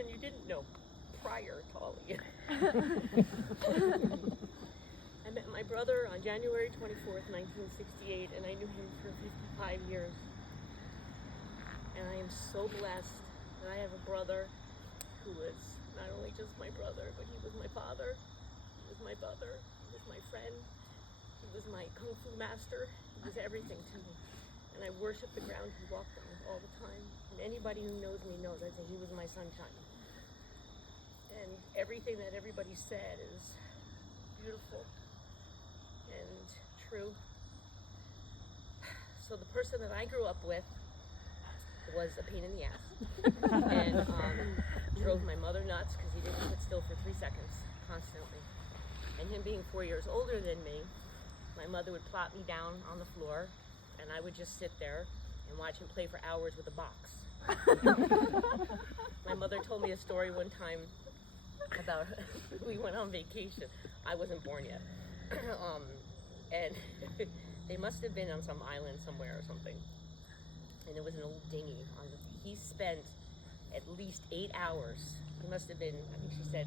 person you didn't know prior to all of you. I met my brother on January 24th, 1968, and I knew him for 55 years. And I am so blessed that I have a brother who was not only just my brother, but he was my father, he was my brother, he was my friend, he was my kung fu master, he was everything to me. And I worship the ground he walked on all the time. And anybody who knows me knows that he was my sunshine. And everything that everybody said is beautiful and true. So the person that I grew up with was a pain in the ass and drove my mother nuts because he didn't sit still for 3 seconds constantly. And him being 4 years older than me, my mother would plop me down on the floor and I would just sit there and watch him play for hours with a box. My mother told me a story one time about we went on vacation. I wasn't born yet. And they must have been on some island somewhere or something. And there was an old dinghy. He spent at least 8 hours. He must have been, I think she said,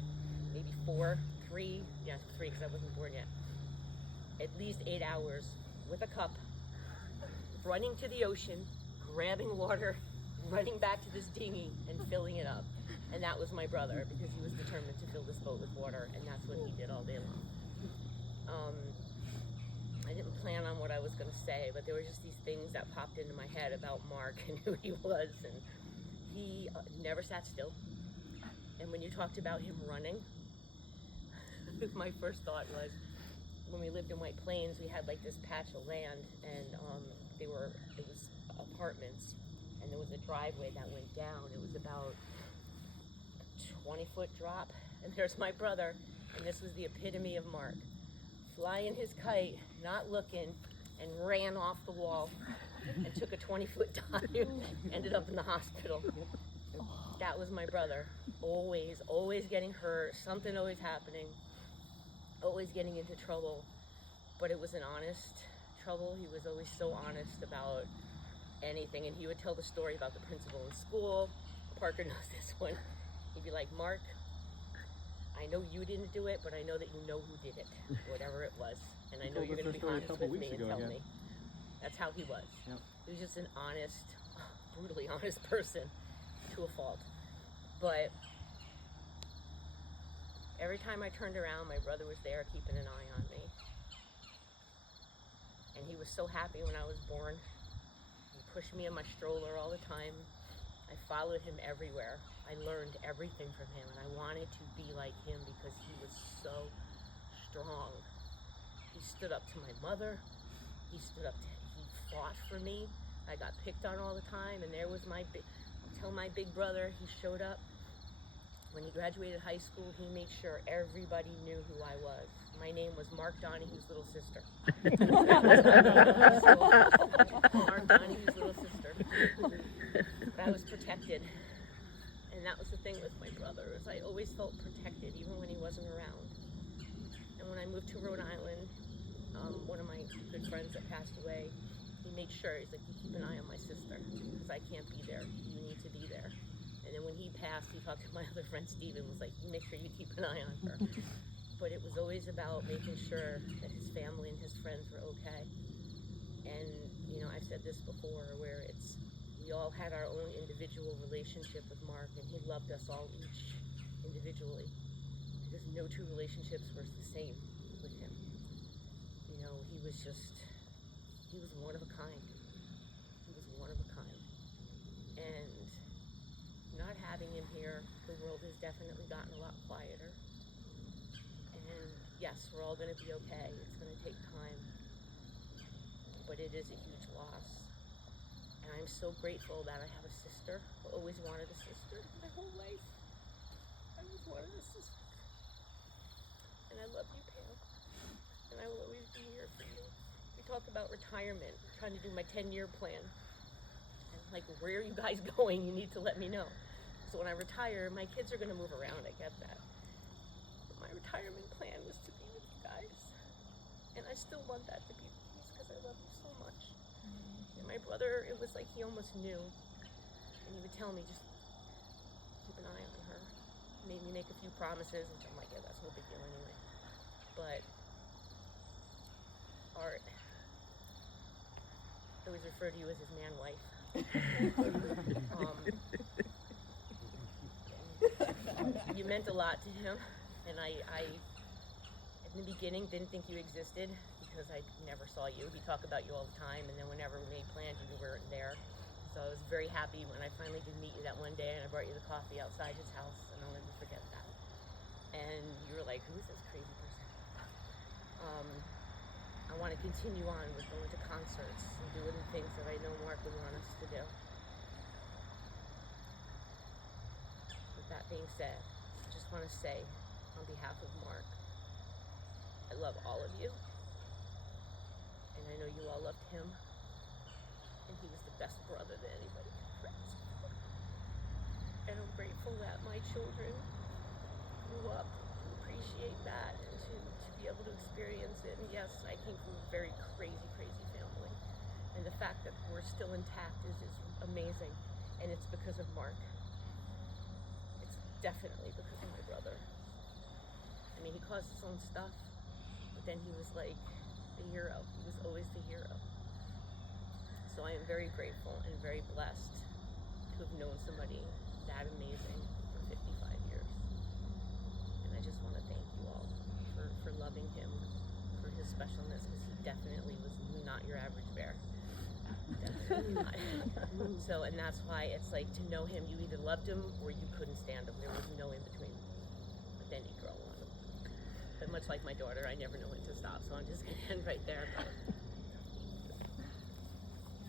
maybe 3 because I wasn't born yet. At least 8 hours with a cup, running to the ocean, grabbing water, running back to this dinghy and filling it up. And that was my brother because he was determined to fill this boat with water, and that's what he did all day long. I didn't plan on what I was going to say, but there were just these things that popped into my head about Mark and who he was, and he never sat still. And when you talked about him running, my first thought was, when we lived in White Plains, we had like this patch of land, and it was apartments, and there was a driveway that went down. It was about a 20-foot drop, and there's my brother, and this was the epitome of Mark. Flying his kite, not looking, and ran off the wall and took a 20-foot dive, ended up in the hospital. That was my brother. Always getting hurt, something always happening, always getting into trouble. But it was an honest trouble. He was always so honest about anything. And he would tell the story about the principal in school. Parker knows this one. He'd be like, Mark, I know you didn't do it, but I know that you know who did it, whatever it was. And I know you're going to be honest with me and tell me. That's how he was. Yep. He was just an honest, brutally honest person to a fault. But every time I turned around, my brother was there keeping an eye on me. And he was so happy when I was born. He pushed me in my stroller all the time. I followed him everywhere. I learned everything from him, and I wanted to be like him because he was so strong. He stood up to my mother. He fought for me. I got picked on all the time, and there was my big brother, he showed up. When he graduated high school, he made sure everybody knew who I was. My name was Mark Donahue's little sister. Mark Donahue's little sister. But I was protected. And that was the thing with my brother, is I always felt protected, even when he wasn't around. And when I moved to Rhode Island, one of my good friends that passed away, he made sure, he's like, you keep an eye on my sister, because I can't be there. You need to be there. And then when he passed, he talked to my other friend Steven, was like, you make sure you keep an eye on her. But it was always about making sure that his family and his friends were okay. And, you know, I've said this before, where we all had our own individual relationship with Mark, and he loved us all each individually, because no two relationships were the same with him. You know, he was one of a kind. He was one of a kind. And not having him here, the world has definitely gotten a lot quieter. And yes, we're all going to be okay. It's going to take time. But it is a huge loss. And I'm so grateful that I have a sister. I always wanted a sister my whole life. I always wanted a sister. And I love you, Pam. And I will always be here for you. We talk about retirement, trying to do my 10-year plan. And like, where are you guys going? You need to let me know. So when I retire, my kids are going to move around. I get that. But my retirement plan was to be with you guys. And I still want that to be the case because I love you so much. And my brother, it was like he almost knew. And he would tell me, just keep an eye on her. made me make a few promises, which I'm like, yeah, that's no big deal anyway. But Art, I always refer to you as his man wife. You meant a lot to him, and I in the beginning didn't think you existed because I never saw you. He'd talk about you all the time, and then whenever we made plans, you weren't there. So I was very happy when I finally did meet you that one day, and I brought you the coffee outside his house, and I'll never forget that. And you were like, who's this crazy person? I want to continue on with going to concerts and doing the things that I know Mark would want us to do. With that being said, I just want to say, on behalf of Mark, I love all of you, and I know you all loved him, and he was the best brother that anybody could ask for. And I'm grateful that my children grew up to appreciate that and to be able to experience it. And yes, I came from a very crazy family, and the fact that we're still intact is amazing, and it's because of Mark. It's definitely because of my brother. I mean, he caused his own stuff, but then he was like the hero. He was always the hero. So I am very grateful and very blessed to have known somebody that amazing for 55 years. And I just want to thank you all for loving him, for his specialness, because he definitely was not your average bear. Definitely not. So, and that's why it's like, to know him, you either loved him or you couldn't stand him. There was no in between. But then you grow on him. But much like my daughter, I never know when to stop, so I'm just kidding.